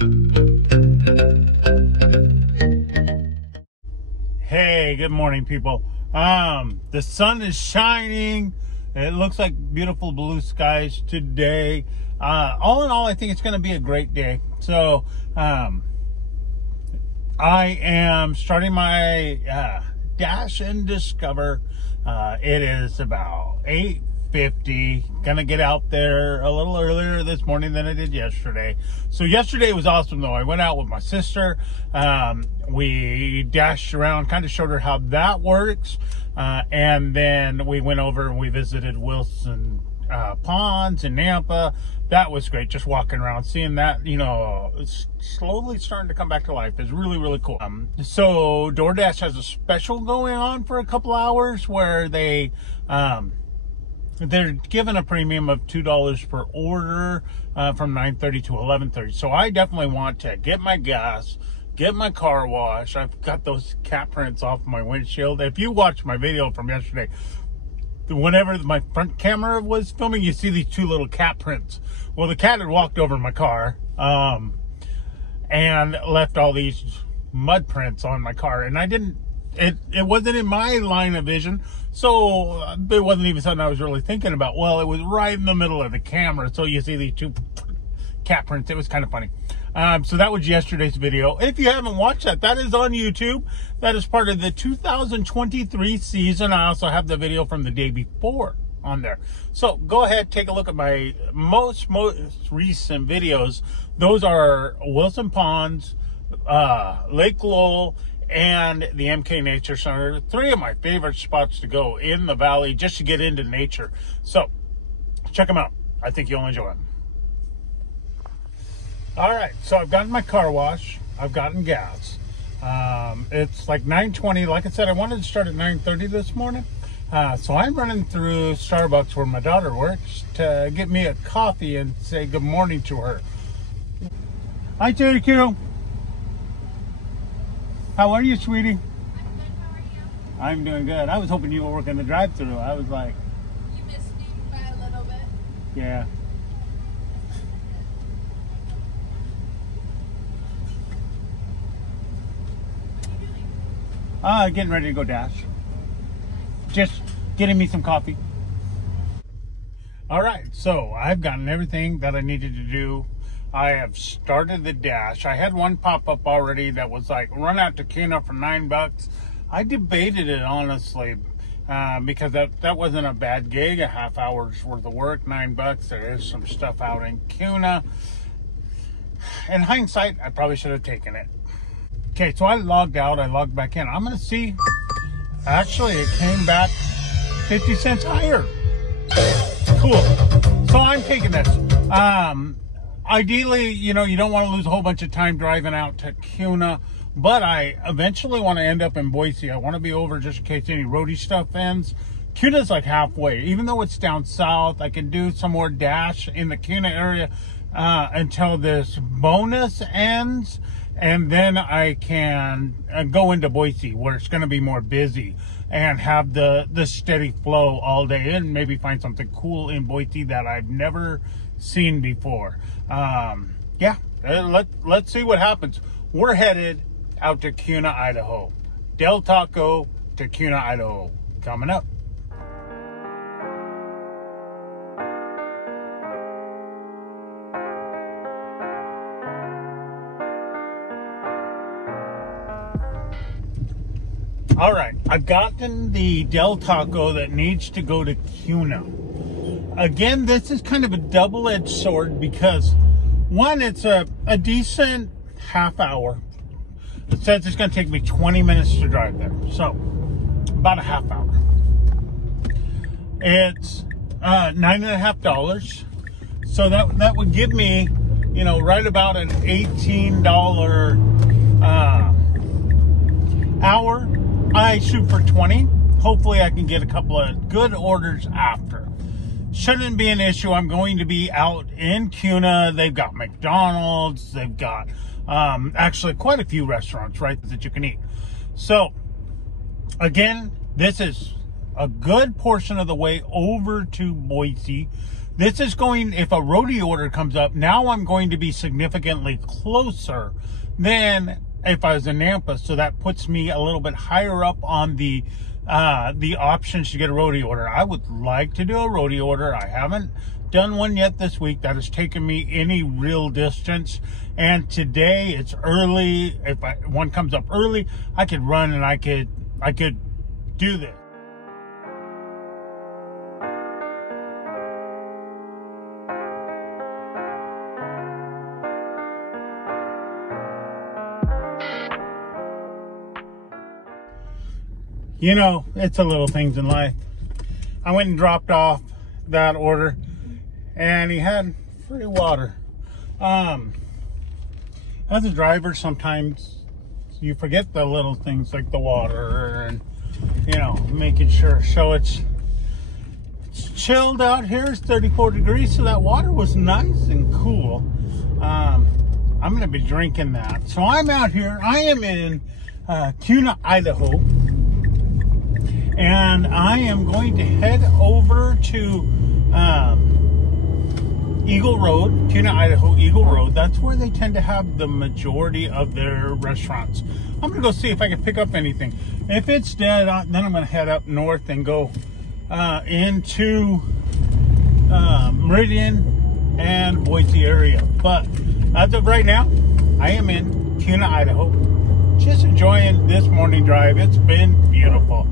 Hey, good morning, people. The sun is shining. It looks like beautiful blue skies today. All in all, I think it's going to be a great day. So, I am starting my Dash and Discover. It is about 8:50. Gonna get out there a little earlier this morning than I did yesterday. So yesterday was awesome though. I went out with my sister. We dashed around, kind of showed her how that works. And then we went over and we visited Wilson ponds in Nampa. That was great, just walking around, seeing that, you know, it's slowly starting to come back to life. It's really, really cool. So DoorDash has a special going on for a couple hours where they're giving a premium of $2 per order from 9:30 to 11:30. So I definitely want to get my gas, get my car washed. I've got those cat prints off my windshield. If you watched my video from yesterday, whenever my front camera was filming, you see these two little cat prints. Well, the cat had walked over my car and left all these mud prints on my car, and I didn't. It wasn't in my line of vision, so it wasn't even something I was really thinking about. Well, it was right in the middle of the camera, so you see these two cat prints. It was kind of funny. So that was yesterday's video. If you haven't watched that, that is on YouTube. That is part of the 2023 season. I also have the video from the day before on there. So go ahead, take a look at my most recent videos. Those are Wilson Ponds, Lake Lowell, and the MK Nature Center. Three of my favorite spots to go in the valley just to get into nature. So check them out. I think you'll enjoy them. All right, so I've gotten my car wash. I've gotten gas. It's like 9:20. Like I said, I wanted to start at 9:30 this morning. So I'm running through Starbucks where my daughter works to get me a coffee and say good morning to her. Hi, JQ. How are you, sweetie? I'm good. How are you? I'm doing good. I was hoping you were working the drive-thru. I was like... You missed me by a little bit. Yeah. What are you doing? Getting ready to go dash. Just getting me some coffee. All right, so I've gotten everything that I needed to do. I have started the dash. I had one pop up already that was like, run out to Kuna for $9. I debated it honestly, because that wasn't a bad gig. A half hour's worth of work, $9. There is some stuff out in Kuna. In hindsight, I probably should have taken it. Okay, so I logged out. I logged back in. I'm going to see. Actually, it came back 50 cents higher. Cool. So I'm taking this. Ideally, you know, you don't want to lose a whole bunch of time driving out to Kuna, but I eventually want to end up in Boise. I want to be over just in case any roadie stuff ends. Kuna's like halfway. Even though it's down south, I can do some more dash in the Kuna area until this bonus ends. And then I can go into Boise where it's going to be more busy and have the steady flow all day and maybe find something cool in Boise that I've never seen before. Yeah, let's see what happens. We're headed out to Kuna, Idaho. Del Taco to Kuna, Idaho. Coming up. All right, I've gotten the Del Taco that needs to go to Kuna. Again, this is kind of a double-edged sword because, one, it's a decent half hour. It says it's going to take me 20 minutes to drive there, so about a half hour. It's $9.50, so that would give me, you know, right about an $18 hour. I shoot for 20. Hopefully I can get a couple of good orders after. Shouldn't be an issue. I'm going to be out in Kuna. They've got McDonald's. They've got actually quite a few restaurants, right, that you can eat. So, again, this is a good portion of the way over to Boise. this is going, if a roadie order comes up, now I'm going to be significantly closer than if I was in Nampa. So that puts me a little bit higher up on the options to get a roadie order. I would like to do a roadie order. I haven't done one yet this week that has taken me any real distance. And today it's early. If one comes up early, I could run and I could do this. You know, it's the little things in life. I went and dropped off that order and he had free water. As a driver, sometimes you forget the little things like the water and, you know, making sure. So it's chilled out here. It's 34 degrees, so that water was nice and cool. I'm going to be drinking that. So I'm out here. I am in Kuna, Idaho. And I am going to head over to Eagle Road, Kuna, Idaho, Eagle Road. That's where they tend to have the majority of their restaurants. I'm going to go see if I can pick up anything. If it's dead, then I'm going to head up north and go into Meridian and Boise area. But as of right now, I am in Kuna, Idaho. Just enjoying this morning drive. It's been beautiful.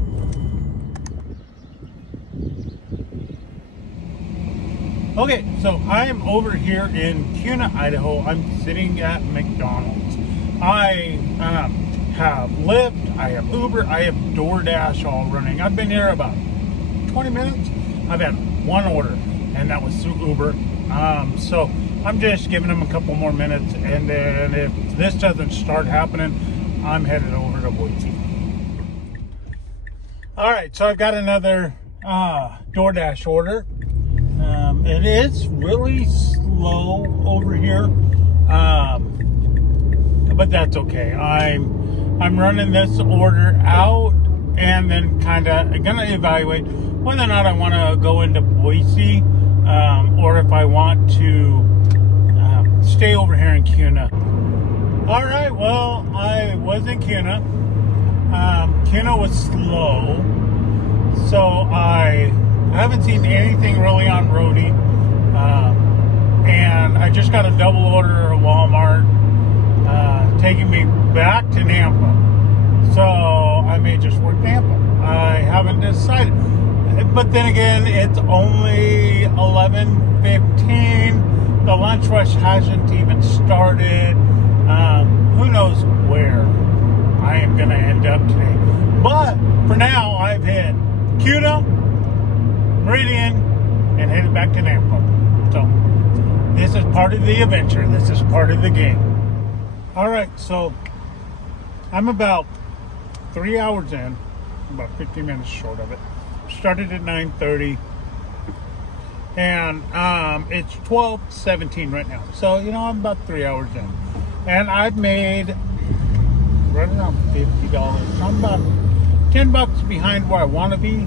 Okay, so I am over here in Kuna, Idaho. I'm sitting at McDonald's. I have Lyft, I have Uber, I have DoorDash all running. I've been here about 20 minutes. I've had one order, and that was through Uber. So I'm just giving them a couple more minutes, and then if this doesn't start happening, I'm headed over to Boise. All right, so I've got another DoorDash order. It is really slow over here, but that's okay. I'm running this order out and then kind of gonna evaluate whether or not I want to go into Boise or if I want to stay over here in Kuna. All right, well, I was in Kuna. Kuna was slow, so I haven't seen anything really on roadie, and I just got a double order at Walmart, taking me back to Nampa. So I may just work Nampa. I haven't decided, but then again, it's only 11:15. The lunch rush hasn't even started. Who knows where I am going to end up today? But for now, I've hit Kuna, Meridian, and headed back to Nampa. So this is part of the adventure. This is part of the game. All right, so I'm about 3 hours in, about 15 minutes short of it. Started at 9:30, and it's 12:17 right now. So, you know, I'm about 3 hours in, and I've made right around $50. I'm about $10 behind where I want to be.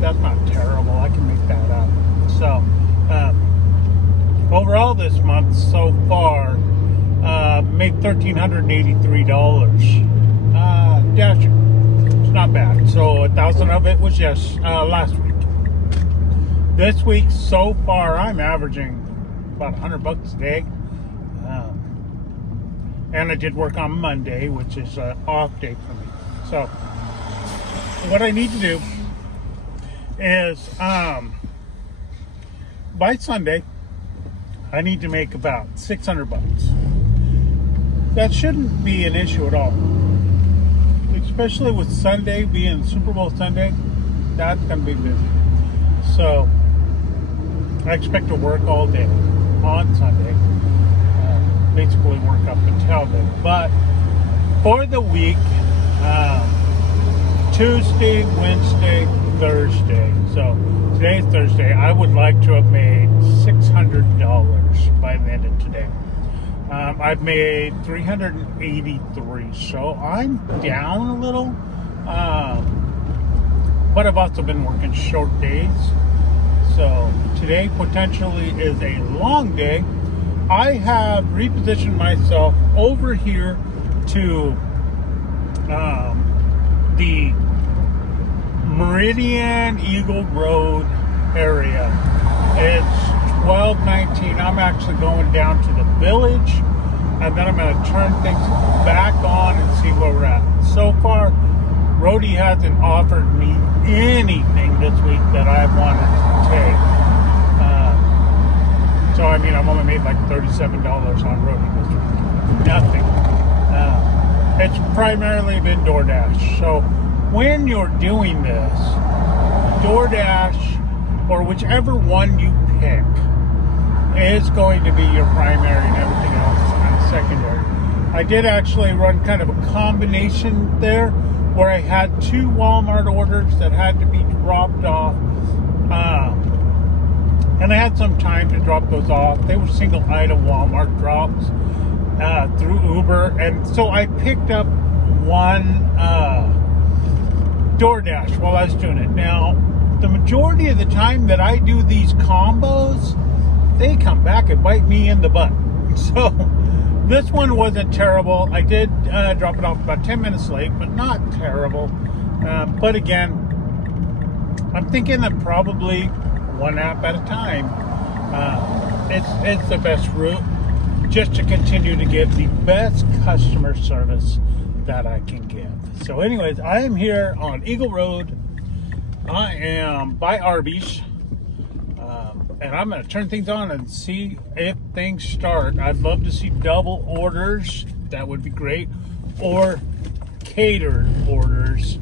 That's not terrible. I can make that up. So, overall this month so far, made $1,383. Dashing. It's not bad. So 1,000 of it was last week. This week so far, I'm averaging about $100 a day. And I did work on Monday, which is an off day for me. So what I need to do is by Sunday I need to make about $600. That shouldn't be an issue at all, especially with Sunday being Super Bowl Sunday. That's gonna be busy. So I expect to work all day on Sunday, basically work up until then. But for the week, Tuesday, Wednesday, Thursday. So today's Thursday. I would like to have made $600 by the end of today. I've made $383, so I'm down a little. But I've also been working short days, So today potentially is a long day. I have repositioned myself over here to the Meridian Eagle Road area. It's 12:19. I'm actually going down to the village, and then I'm going to turn things back on and see where we're at. So far, Rody hasn't offered me anything this week that I wanted to take. So I mean, I've only made like $37 on Rody this week. Nothing. It's primarily been DoorDash. So when you're doing this, DoorDash or whichever one you pick is going to be your primary, and everything else is kind of secondary. I did actually run kind of a combination there where I had 2 Walmart orders that had to be dropped off. And I had some time to drop those off. They were single item Walmart drops through Uber. And so I picked up one DoorDash while I was doing it. Now, the majority of the time that I do these combos, they come back and bite me in the butt. So this one wasn't terrible. I did drop it off about 10 minutes late, but not terrible. But again, I'm thinking that probably one app at a time. It's the best route, just to continue to give the best customer service that I can give. So anyways, I am here on Eagle Road. I am by Arby's. And I'm going to turn things on and see if things start. I'd love to see double orders. That would be great. Or catered orders.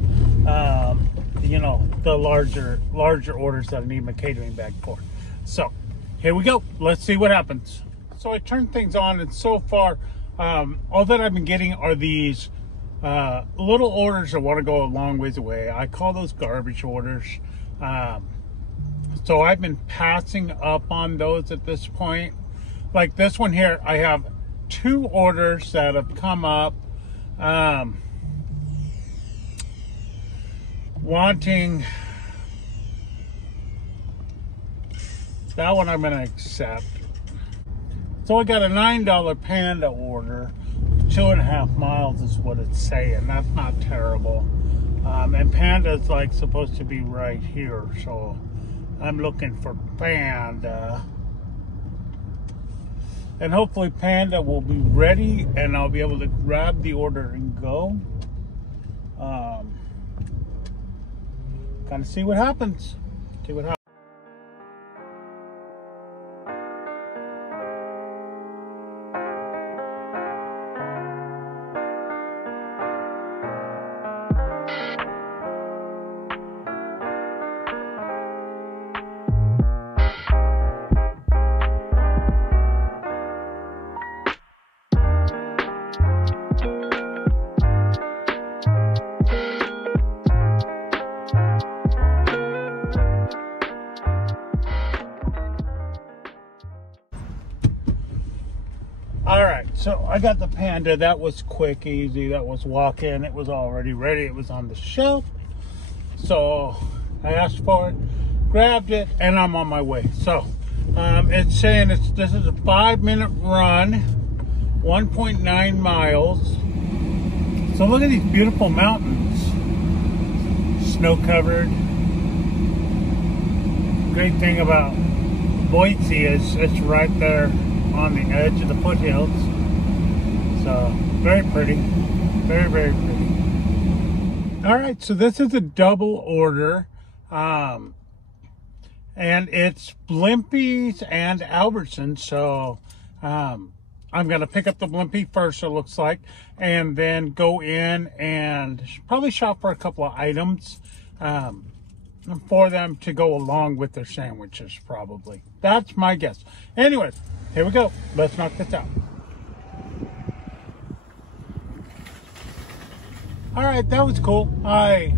You know, the larger orders that I need my catering bag for. So, here we go. Let's see what happens. So I turned things on, and so far, all that I've been getting are these little orders that want to go a long ways away. I call those garbage orders. So I've been passing up on those at this point. Like this one here, I have 2 orders that have come up wanting. That one I'm going to accept. So I got a $9 Panda order. 2.5 miles is what it's saying. That's not terrible. And Panda's like supposed to be right here, so I'm looking for Panda. And hopefully Panda will be ready and I'll be able to grab the order and go. Kind of see what happens. See what happens. So I got the Panda. That was quick, easy. That was walk in. It was already ready. It was on the shelf. So I asked for it, grabbed it, and I'm on my way. So it's saying this is a 5-minute run, 1.9 miles. So look at these beautiful mountains, snow covered. Great thing about Boise is it's right there on the edge of the foothills. So very pretty, very, very pretty. All right, so this is a double order, and it's Blimpies and Albertsons. So I'm gonna pick up the Blimpie first, it looks like, and then go in and probably shop for a couple of items for them to go along with their sandwiches, probably. That's my guess. Anyways, here we go. Let's knock this out. All right, that was cool. I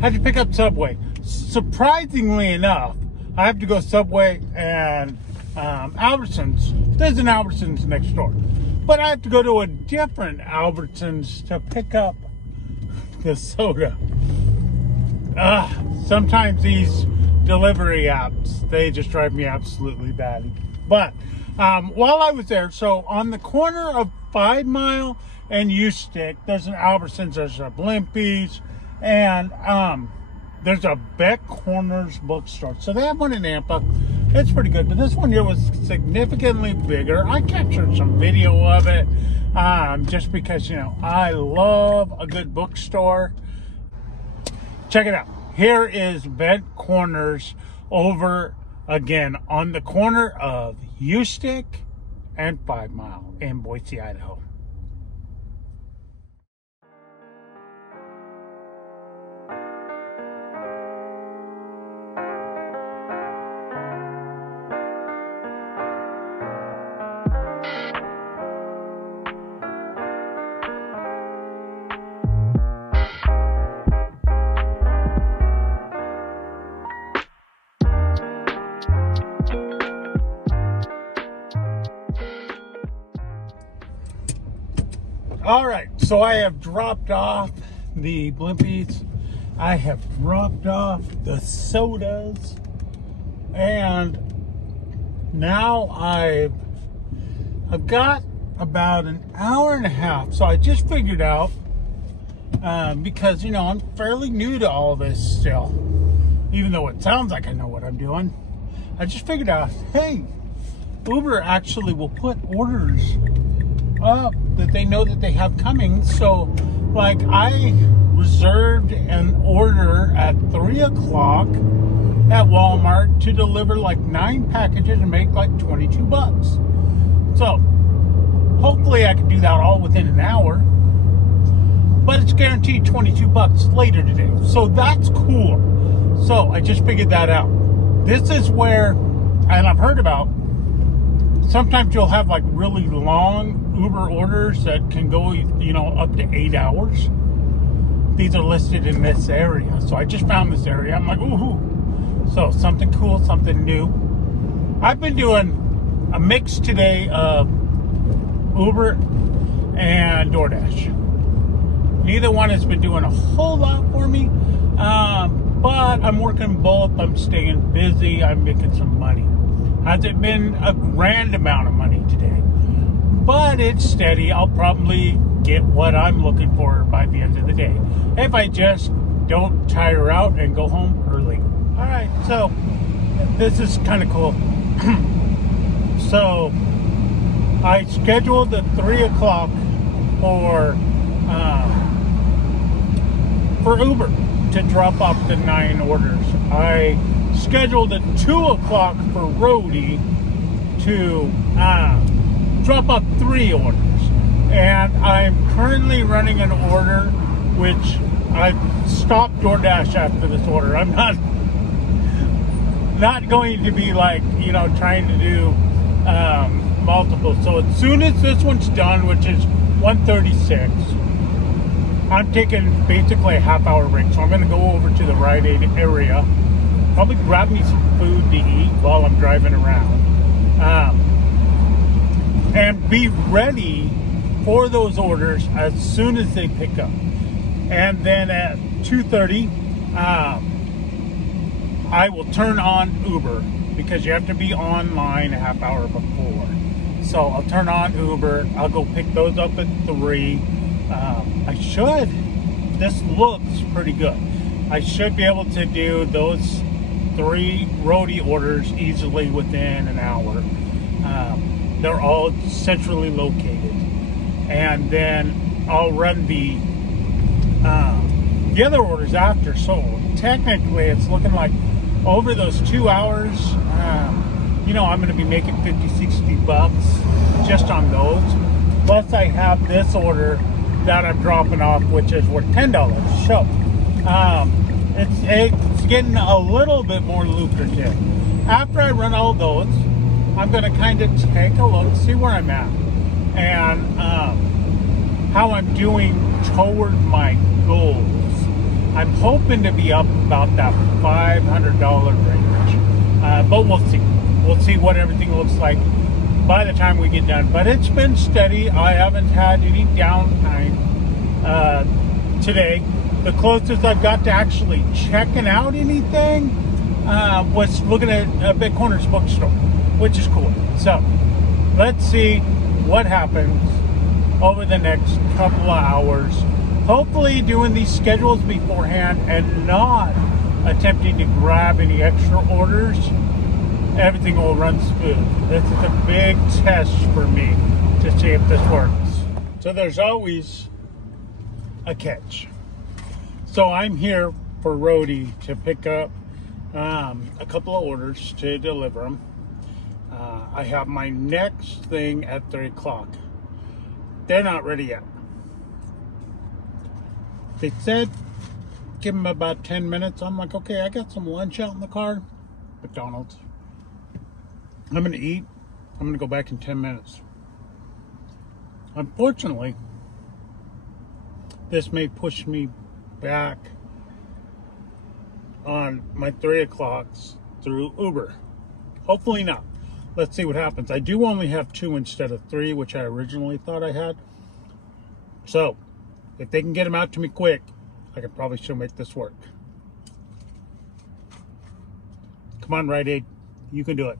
had to pick up Subway. Surprisingly enough, I have to go Subway and Albertsons. There's an Albertsons next door. But I have to go to a different Albertsons to pick up the soda. Sometimes these delivery apps, they just drive me absolutely batty. But while I was there, so on the corner of 5 Mile and U-Stick, there's an Albertsons, there's a Blimpies, and there's a Beck Corners bookstore. So they have one in Nampa. It's pretty good, but this one here was significantly bigger. I captured some video of it just because, you know, I love a good bookstore. Check it out. Here is Beck Corners over again on the corner of U-Stick and 5 Mile in Boise, Idaho. All right, so I have dropped off the Blimpies. I have dropped off the sodas, and now I've got about an hour and a half. So I just figured out, because, you know, I'm fairly new to all this still, even though it sounds like I know what I'm doing. I just figured out, hey, Uber actually will put orders up that they know that they have coming. So like I reserved an order at 3 o'clock at Walmart to deliver like 9 packages and make like 22 bucks. So hopefully I can do that all within an hour, but it's guaranteed 22 bucks later today. So that's cool. So I just figured that out. This is where, and I've heard about, sometimes you'll have like really long Uber orders that can go, you know, up to 8 hours. These are listed in this area. So I just found this area. I'm like, ooh. So something cool, something new. I've been doing a mix today of Uber and DoorDash. Neither one has been doing a whole lot for me. But I'm working both. I'm staying busy. I'm making some money. Hasn't been a grand amount of money today, but it's steady. I'll probably get what I'm looking for by the end of the day if I just don't tire out and go home early. All right, so this is kind of cool. So I scheduled the 3 o'clock for Uber to drop off the 9 orders. I scheduled at 2 o'clock for Rody to drop off 3 orders. And I'm currently running an order, which I stopped DoorDash after this order. I'm not going to be like, you know, trying to do multiple. So as soon as this one's done, which is 1:36, I'm taking basically a half-hour break. So I'm going to go over to the Rite Aid area, probably grab me some food to eat while I'm driving around, and be ready for those orders as soon as they pick up. And then at 2:30, I will turn on Uber, because you have to be online a half hour before. So I'll turn on Uber. I'll go pick those up at 3. This looks pretty good. I should be able to do those 3 roadie orders easily within an hour. They're all centrally located. And then I'll run the other orders after. So technically it's looking like over those 2 hours, you know, I'm going to be making 50-60 bucks just on those. Plus I have this order that I'm dropping off, which is worth $10. So it's getting a little bit more lucrative. After I run all those, I'm going to kind of take a look, see where I'm at, and how I'm doing toward my goals. I'm hoping to be up about that $500 range, but we'll see. We'll see what everything looks like by the time we get done. But it's been steady. I haven't had any downtime today. The closest I've got to actually checking out anything was looking at Big Corner's bookstore, which is cool. So let's see what happens over the next couple of hours. Hopefully doing these schedules beforehand and not attempting to grab any extra orders. Everything will run smooth. This is a big test for me to see if this works. So there's always a catch. So I'm here for Rhodey to pick up a couple of orders to deliver them. I have my next thing at 3 o'clock. They're not ready yet. They said give them about 10 minutes. I'm like, okay, I got some lunch out in the car. McDonald's. I'm going to eat. I'm going to go back in 10 minutes. Unfortunately, this may push me back on my 3 o'clocks through Uber. Hopefully not. Let's see what happens. I do only have 2 instead of 3, which I originally thought I had. So, if they can get them out to me quick, I could probably still make this work. Come on, Rite Aid. You can do it.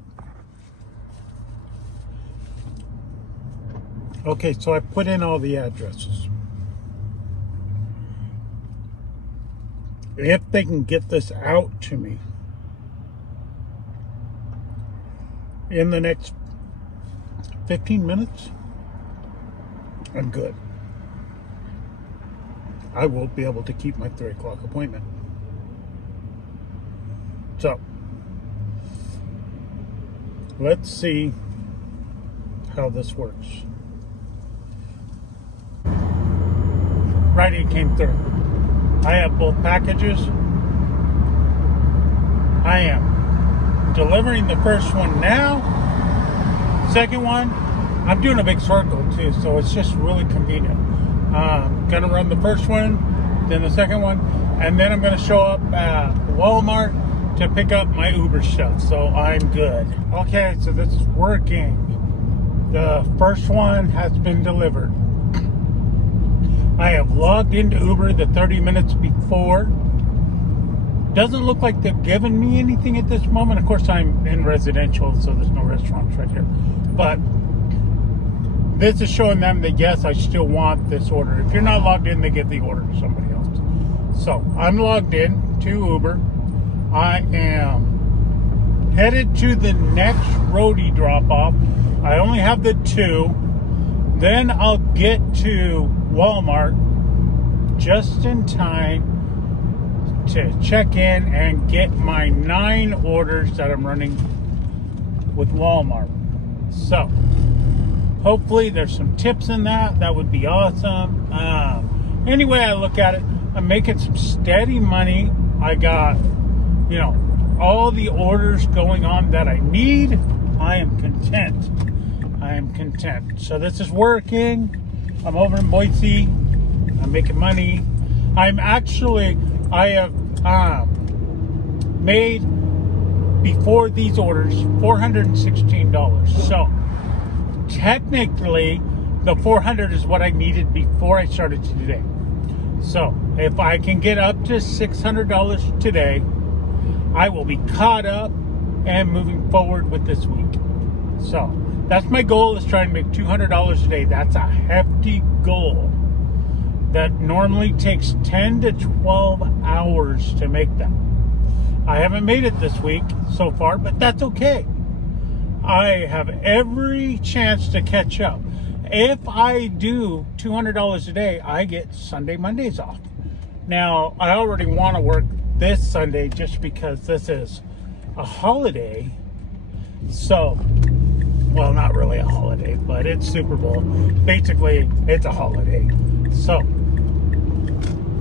Okay, so I put in all the addresses. If they can get this out to me in the next 15 minutes, I'm good. I will be able to keep my 3 o'clock appointment. So, let's see how this works. Rite Aid came through. I have both packages. I am delivering the first one now. Second one, I'm doing a big circle too, so it's just really convenient. Gonna run the first one, then the second one, and then I'm gonna show up at Walmart to pick up my Uber stuff, so I'm good. Okay, so this is working. The first one has been delivered. I have logged into Uber the 30 minutes before. Doesn't look like they've given me anything at this moment. Of course, I'm in residential, so there's no restaurants right here. But this is showing them that, yes, I still want this order. If you're not logged in, they give the order to somebody else. So I'm logged in to Uber. I am headed to the next Rhodey drop-off. I only have the 2. Then I'll get to Walmart just in time to check in and get my 9 orders that I'm running with Walmart. So, hopefully there's some tips in that. That would be awesome. Anyway, I look at it, I'm making some steady money. I got, you know, all the orders going on that I need. I am content. I am content. So this is working. I'm over in Boise. I'm making money. I have made, before these orders, $416. So technically, the 400 is what I needed before I started today. So if I can get up to $600 today, I will be caught up and moving forward with this week. So that's my goal, is trying to make $200 a day. That's a hefty goal that normally takes 10 to 12 hours to make that. I haven't made it this week so far, but that's okay. I have every chance to catch up. If I do $200 a day, I get Sunday, Mondays off. Now, I already want to work this Sunday just because this is a holiday. So, well, not really a holiday, but it's Super Bowl. Basically, it's a holiday. So,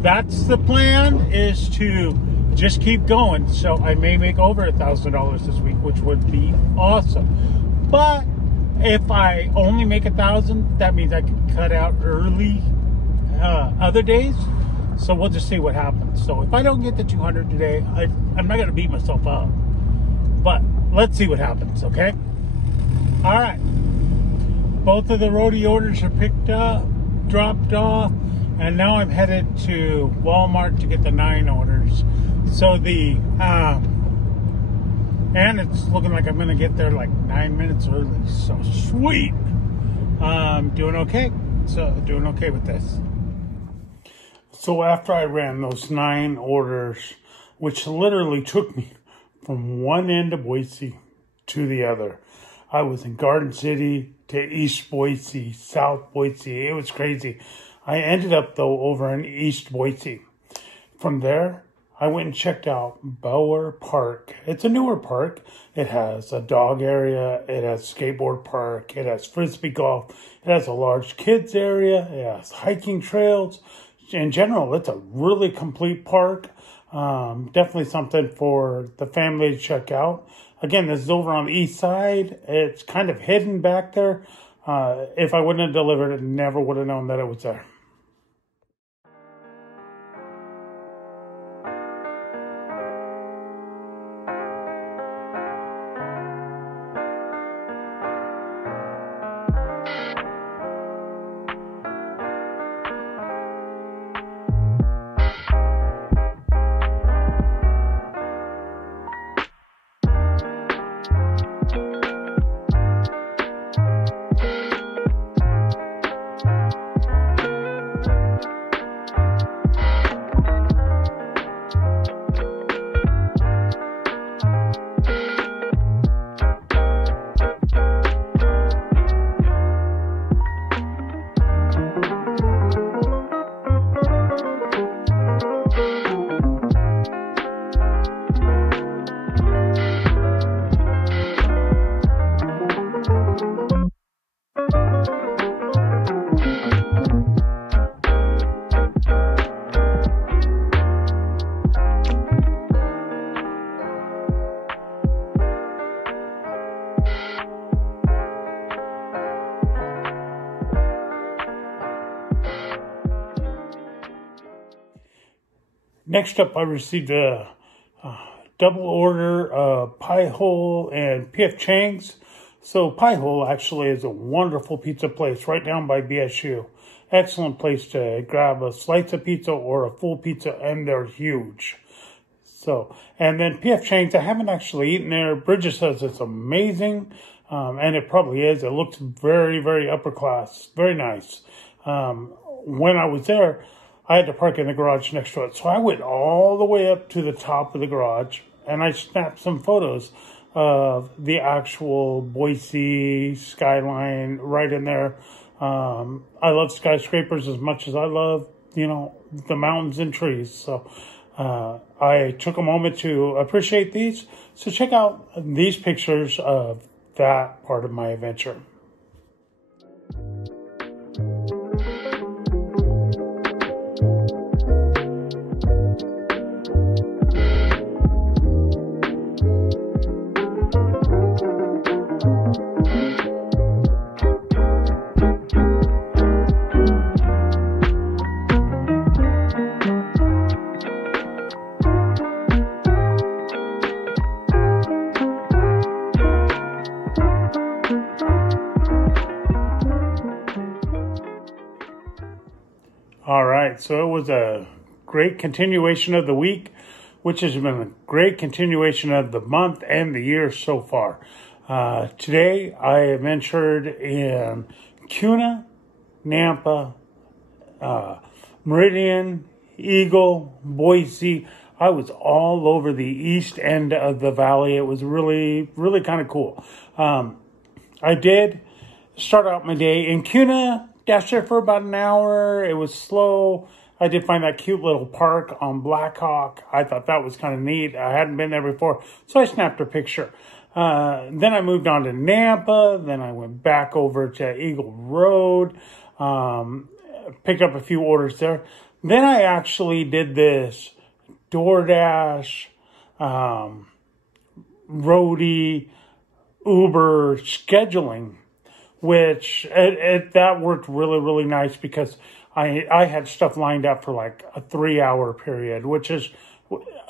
that's the plan, is to just keep going. So I may make over $1,000 this week, which would be awesome. But if I only make 1,000, that means I can cut out early other days. So we'll just see what happens. So if I don't get the 200 today, I'm not going to beat myself up. But let's see what happens, okay? All right. Both of the Rhodey orders are picked up, dropped off, and now I'm headed to Walmart to get the 9 orders. So the And it's looking like I'm going to get there like 9 minutes early. So sweet. Doing okay. So doing okay with this. So after I ran those 9 orders, which literally took me from one end of Boise to the other. I was in Garden City to East Boise, South Boise. It was crazy. I ended up, though, over in East Boise. From there, I went and checked out Bower Park. It's a newer park. It has a dog area. It has skateboard park. It has frisbee golf. It has a large kids area. It has hiking trails. In general, it's a really complete park. Definitely something for the family to check out. Again, this is over on the east side. It's kind of hidden back there. If I wouldn't have delivered it, never would have known that it was there. Next up, I received a double order of Pie Hole and P.F. Chang's. So Pie Hole actually is a wonderful pizza place right down by BSU. Excellent place to grab a slice of pizza or a full pizza, and they're huge. So, and then P.F. Chang's, I haven't actually eaten there. Bridget says it's amazing, and it probably is. It looks very, very upper class, very nice. When I was there, I had to park in the garage next to it. So I went all the way up to the top of the garage, and I snapped some photos of the actual Boise skyline right in there. I love skyscrapers as much as I love, the mountains and trees. So I took a moment to appreciate these. So check out these pictures of that part of my adventure. All right, so it was a great continuation of the week, which has been a great continuation of the month and the year so far. Today, I ventured in Kuna, Nampa, Meridian, Eagle, Boise. I was all over the east end of the valley. It was really, really kind of cool. I did start out my day in Kuna. Dashed there for about an hour. It was slow. I did find that cute little park on Blackhawk. I thought that was kind of neat. I hadn't been there before, so I snapped a picture. Then I moved on to Nampa. Then I went back over to Eagle Road. Picked up a few orders there. Then I actually did this DoorDash, Roadie, Uber scheduling, which that worked really, really nice because I had stuff lined up for like a 3-hour period, which is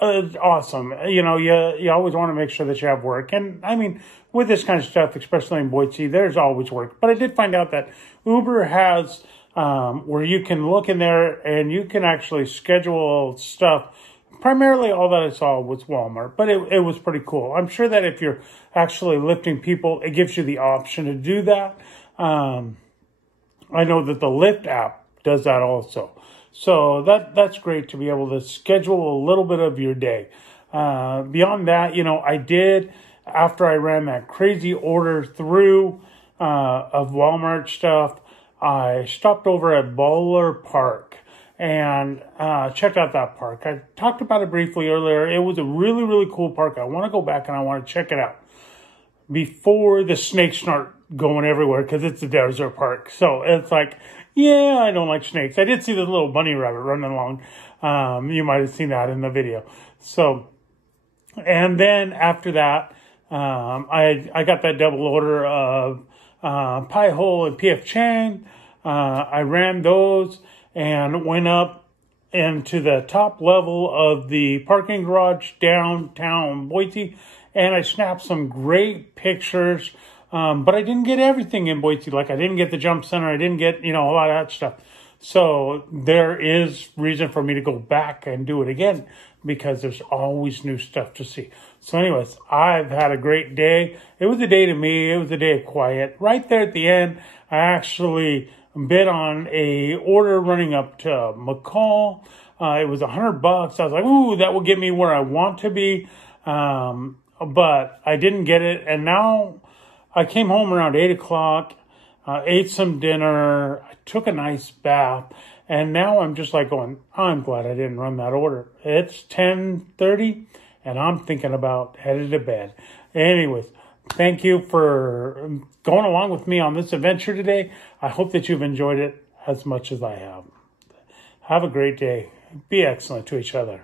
awesome. You always want to make sure that you have work. And I mean, with this kind of stuff, especially in Boise, there's always work. But I did find out that Uber has where you can look in there and you can actually schedule stuff primarily all that I saw was Walmart, but it was pretty cool. I'm sure that if you're actually lifting people, it gives you the option to do that. I know that the Lyft app does that also. So that's great to be able to schedule a little bit of your day. Beyond that, I did, after I ran that crazy order through of Walmart stuff, I stopped over at Bowler Park and checked out that park. I talked about it briefly earlier. It was a really, really cool park. I want to go back and I want to check it out before the snakes start going everywhere, because it's a desert park. So it's like, yeah, I don't like snakes. I did see this little bunny rabbit running along. You might have seen that in the video. So, and then after that, I got that double order of Pie Hole and PF Chang. I ran those and went up into the top level of the parking garage downtown Boise, and I snapped some great pictures. But I didn't get everything in Boise. Like, I didn't get the jump center. I didn't get, a lot of that stuff. So there is reason for me to go back and do it again, because there's always new stuff to see. So anyways, I've had a great day. It was a day to me. It was a day of quiet. Right there at the end, I actually bid on a order running up to McCall. It was $100. I was like, ooh, that will get me where I want to be. But I didn't get it. And now I came home around 8 o'clock, ate some dinner, I took a nice bath, and now I'm just like going, I'm glad I didn't run that order. It's 10:30, and I'm thinking about headed to bed. Anyways, thank you for going along with me on this adventure today. I hope that you've enjoyed it as much as I have. Have a great day. Be excellent to each other.